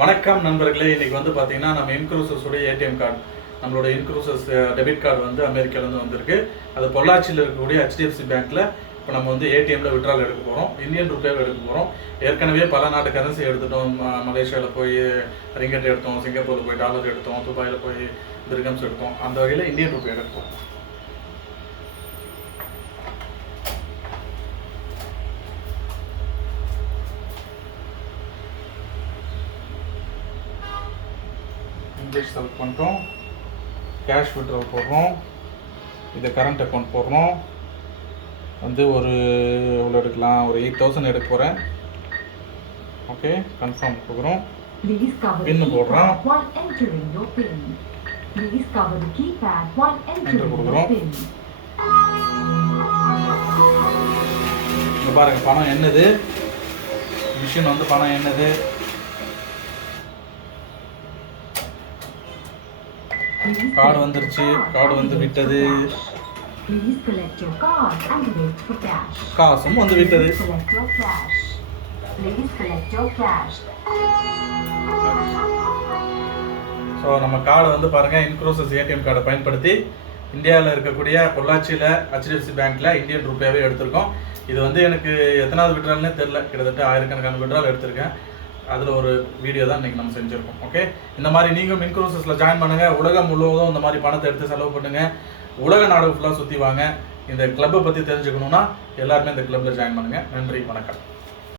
வணக்கம் நண்பர்களே, இன்னைக்கு வந்து பார்த்தீங்கன்னா நம்ம இன்க்ரூசஸோட ஏடிஎம் கார்டு, நம்மளோட இன்க்ரூசஸ் டெபிட் கார்டு வந்து அமெரிக்காலேருந்து வந்திருக்கு. அது பொள்ளாச்சியில் இருக்கக்கூடிய HDFC பேங்க்கில் இப்போ நம்ம வந்து ஏடிஎம்மில் விட்ரால் எடுக்க போகிறோம். இந்தியன் ருப்பியாவை எடுக்க போகிறோம். ஏற்கனவே பல நாட்டு கரன்சி எடுத்துட்டோம். மலேசியாவில் போய் ரிங்கெட் எடுத்தோம், சிங்கப்பூரில் போய் டாலர் எடுத்தோம், துபாயில் போய் திர்ஹம்ஸ் எடுத்தோம். அந்த வகையில் இந்தியன் ருப்பியா எடுப்போம். இங்கிலீஷ் செலக்ட் பண்ணிட்டோம். கேஷ் விட்ரால் போடுறோம். இது கரண்ட் அக்கௌண்ட் போடுறோம். வந்து ஒரு எவ்வளோ எடுக்கலாம், ஒரு 8000 எடுக்க போகிறேன். ஓகே, கன்ஃபார்ம் கொடுக்குறோம். பின்னு போடுறோம். என்ட்ரு கொடுக்குறோம். இங்கே பாருங்கள், பணம் என்னது, மிஷின் வந்து பணம் என்னது. கார்டு வந்துருச்சு, கார்டு வந்து விட்டது, காசும் வந்து விட்டது. ஸோ நம்ம கார்டு வந்து பாருங்கள், இன்க்ரூசஸ் ஏடிஎம் கார்டை பயன்படுத்தி இந்தியாவில் இருக்கக்கூடிய பொள்ளாச்சியில் HDFC பேங்க்கில் இந்தியன் ருப்பியாவே எடுத்திருக்கோம். இது வந்து எனக்கு எத்தனாவது விட்ரால்னே தெரில, கிட்டத்தட்ட ஆயிரக்கணக்கான விட்ரால் எடுத்திருக்கேன். அதில் ஒரு வீடியோ தான் இன்றைக்கி நம்ம செஞ்சுருக்கோம். ஓகே, இந்த மாதிரி நீங்களும் இன்க்ரூசஸில் ஜாயின் பண்ணுங்கள். உலகம் முழுவதும் இந்த மாதிரி பணத்தை எடுத்து செலவு பண்ணுங்கள். உலக நாடு ஃபுல்லாக சுற்றி வாங்க. இந்த கிளப்பை பற்றி தெரிஞ்சுக்கணுன்னா எல்லாருமே இந்த கிளப்பில் ஜாயின் பண்ணுங்கள். நன்றி, வணக்கம்.